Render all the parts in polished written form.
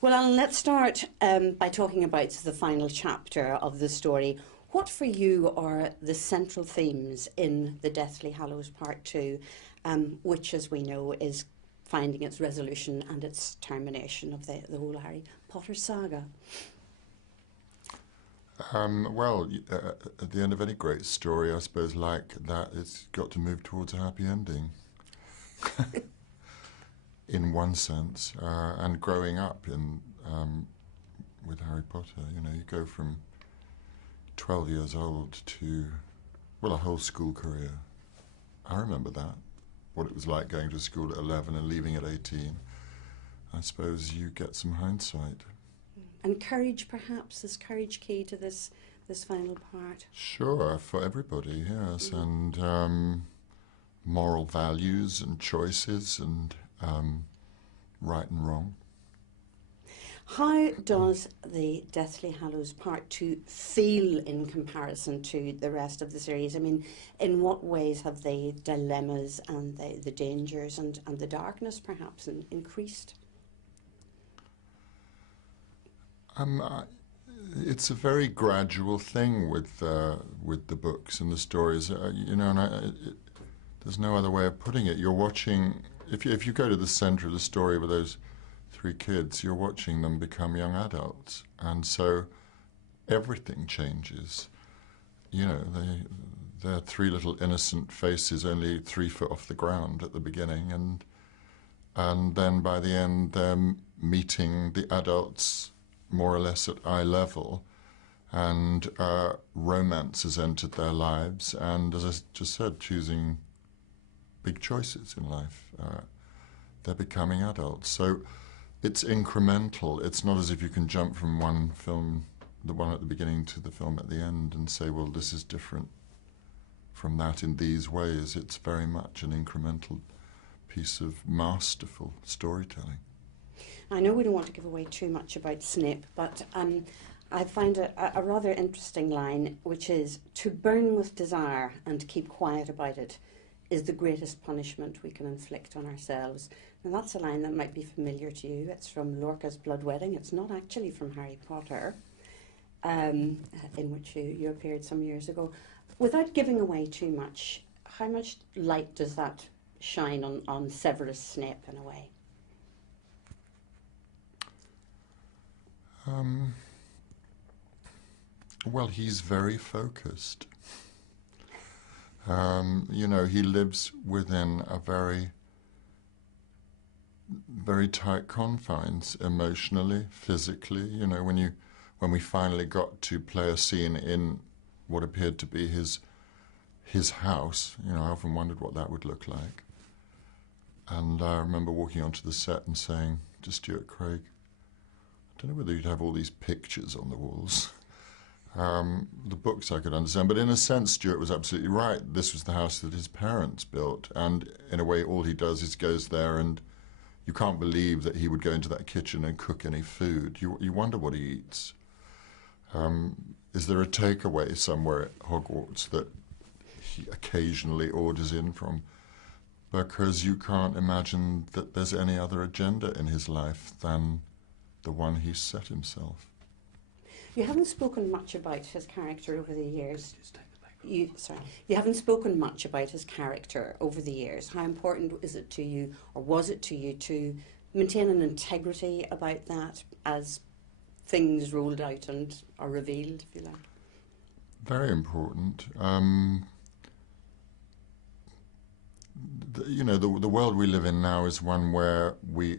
Well, Alan, let's start by talking about the final chapter of the story. What for you are the central themes in the Deathly Hallows Part 2, which, as we know, is finding its resolution and its termination of the whole Harry Potter saga? At the end of any great story, I suppose, like that, it's got to move towards a happy ending, in one sense. And growing up with Harry Potter, you go from 12 years old to, well, a whole school career. I remember that, what it was like going to school at 11 and leaving at 18. I suppose you get some hindsight. And courage, perhaps, is courage key to this final part? Sure, for everybody, yes, and moral values and choices and right and wrong. How does the Deathly Hallows Part 2 feel in comparison to the rest of the series? I mean, in what ways have the dilemmas and the dangers and the darkness perhaps increased? It's a very gradual thing with the books and the stories, there's no other way of putting it. You're watching, if you go to the centre of the story with those three kids, you're watching them become young adults, and so everything changes. They're three little innocent faces, only 3 foot off the ground at the beginning, and then by the end they're meeting the adults more or less at eye level, and romance has entered their lives, and as I just said, choosing big choices in life. They're becoming adults. So it's incremental. It's not as if you can jump from one film, the one at the beginning, to the film at the end and say, well, this is different from that in these ways. It's very much an incremental piece of masterful storytelling. I know we don't want to give away too much about Snape, but I find a rather interesting line, which is, to burn with desire and keep quiet about it is the greatest punishment we can inflict on ourselves. And that's a line that might be familiar to you. It's from Lorca's Blood Wedding. It's not actually from Harry Potter, in which you appeared some years ago. Without giving away too much, how much light does that shine on Severus Snape in a way? Well, he's very focused. He lives within a very, very tight confines, emotionally, physically. When we finally got to play a scene in what appeared to be his house, I often wondered what that would look like. And I remember walking onto the set and saying to Stuart Craig, I don't know whether you'd have all these pictures on the walls. The books I could understand, but in a sense Stuart was absolutely right. This was the house that his parents built, and in a way all he does is goes there, and you can't believe that he would go into that kitchen and cook any food. You wonder what he eats. Is there a takeaway somewhere at Hogwarts that he occasionally orders in from? Because you can't imagine that there's any other agenda in his life than the one he's set himself. You haven't spoken much about his character over the years. You haven't spoken much about his character over the years. How important is it to you, or was it to you, to maintain an integrity about that as things rolled out and are revealed, if you like? Very important. The world we live in now is one where we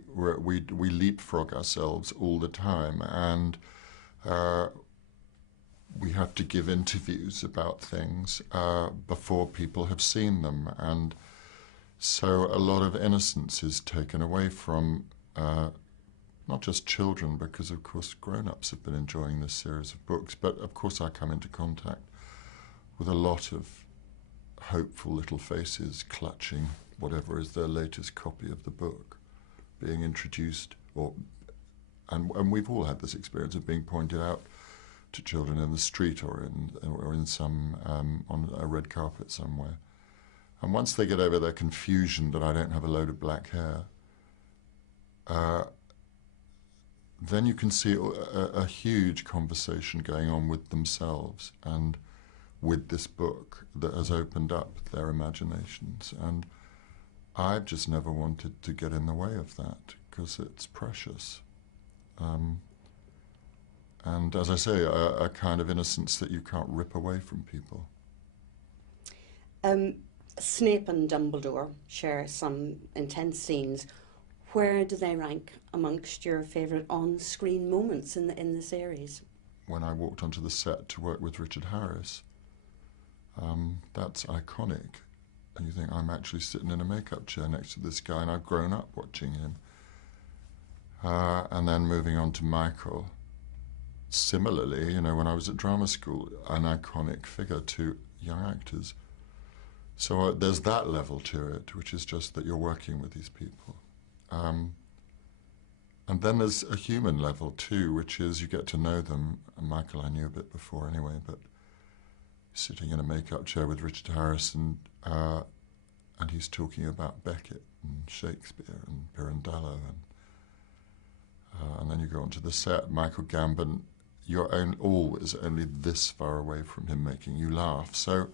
leapfrog ourselves all the time, and we have to give interviews about things before people have seen them, and so a lot of innocence is taken away from not just children, because of course grown-ups have been enjoying this series of books, but of course I come into contact with a lot of hopeful little faces clutching whatever is their latest copy of the book being introduced, and we've all had this experience of being pointed out to children in the street or in some on a red carpet somewhere. And once they get over their confusion that I don't have a load of black hair, then you can see a huge conversation going on with themselves and with this book that has opened up their imaginations. And I've just never wanted to get in the way of that because it's precious. And as I say, a kind of innocence that you can't rip away from people. Snape and Dumbledore share some intense scenes. Where do they rank amongst your favourite on-screen moments in the series? When I walked onto the set to work with Richard Harris, that's iconic. And you think, I'm actually sitting in a makeup chair next to this guy, and I've grown up watching him. And then moving on to Michael. Similarly, you know, when I was at drama school, an iconic figure to young actors. So there's that level to it, which is just that you're working with these people. And then there's a human level too, which is you get to know them. And Michael I knew a bit before anyway, but sitting in a makeup chair with Richard Harris and he's talking about Beckett and Shakespeare and Pirandello and then you go onto the set, Michael Gambon, you're always only this far away from him making you laugh. So,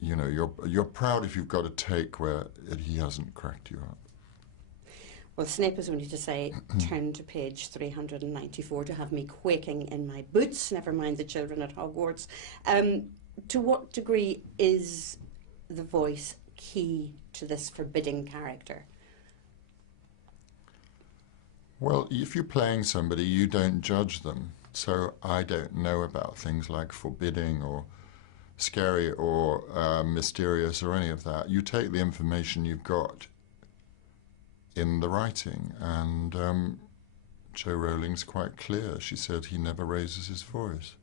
you know, you're proud if you've got a take where he hasn't cracked you up. Well, Snape is only to say, turn to page 394 to have me quaking in my boots, never mind the children at Hogwarts. To what degree is the voice key to this forbidding character? Well, if you're playing somebody, you don't judge them. So I don't know about things like forbidding or scary or mysterious or any of that. You take the information you've got in the writing, and Jo Rowling's quite clear. She said he never raises his voice.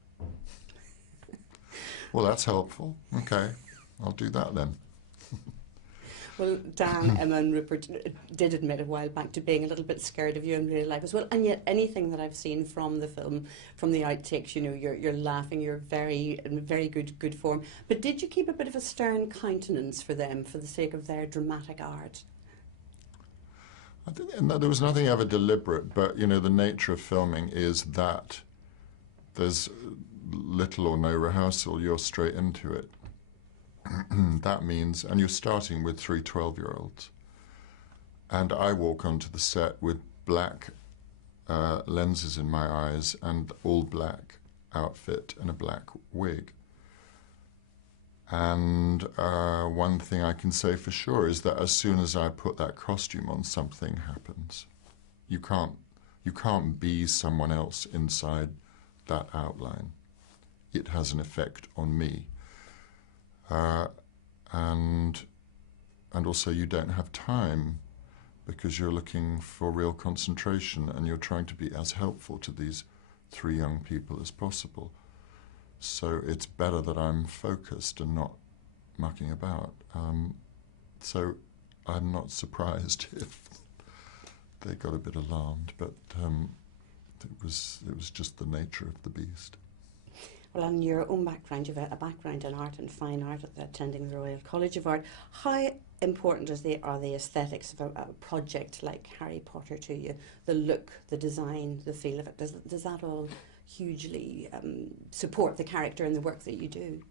Well, that's helpful. Okay, I'll do that then. Well, Dan, Emma and Rupert did admit a while back to being a little bit scared of you in real life as well, and yet anything that I've seen from the film, from the outtakes, you know, you're laughing, you're in very good form. But did you keep a bit of a stern countenance for them for the sake of their dramatic art? There was nothing ever deliberate, but you know, the nature of filming is that there's little or no rehearsal. You're straight into it. That means, and you're starting with 3 12-year-olds. And I walk onto the set with black lenses in my eyes and all black outfit and a black wig. And one thing I can say for sure is that as soon as I put that costume on, something happens. You can't be someone else inside that outline. It has an effect on me. And also you don't have time because you're looking for real concentration and you're trying to be as helpful to these 3 young people as possible. So it's better that I'm focused and not mucking about. So I'm not surprised if they got a bit alarmed, but it was just the nature of the beast. Well, on your own background, you've a background in art and fine art, attending the Royal College of Art. How important are the aesthetics of a project like Harry Potter to you? The look, the design, the feel of it. Does that all hugely support the character and the work that you do?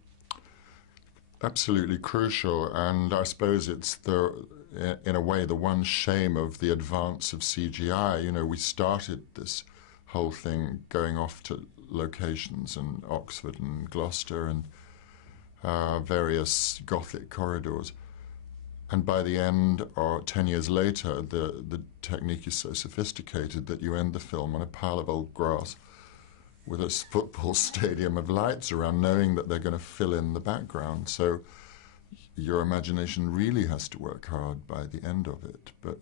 Absolutely crucial, and I suppose it's in a way the one shame of the advance of CGI. You know, we started this whole thing going off to locations in Oxford and Gloucester and various Gothic corridors. And by the end, or 10 years later, the technique is so sophisticated that you end the film on a pile of old grass with a football stadium of lights around, knowing that they're going to fill in the background. So your imagination really has to work hard by the end of it. But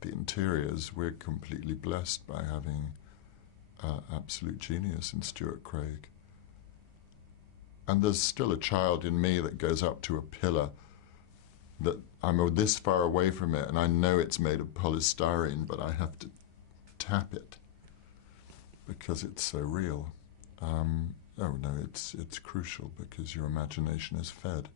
the interiors, we're completely blessed by having absolute genius in Stuart Craig. And there's still a child in me that goes up to a pillar that I'm this far away from it and I know it's made of polystyrene, but I have to tap it because it's so real. Oh no, it's crucial because your imagination is fed.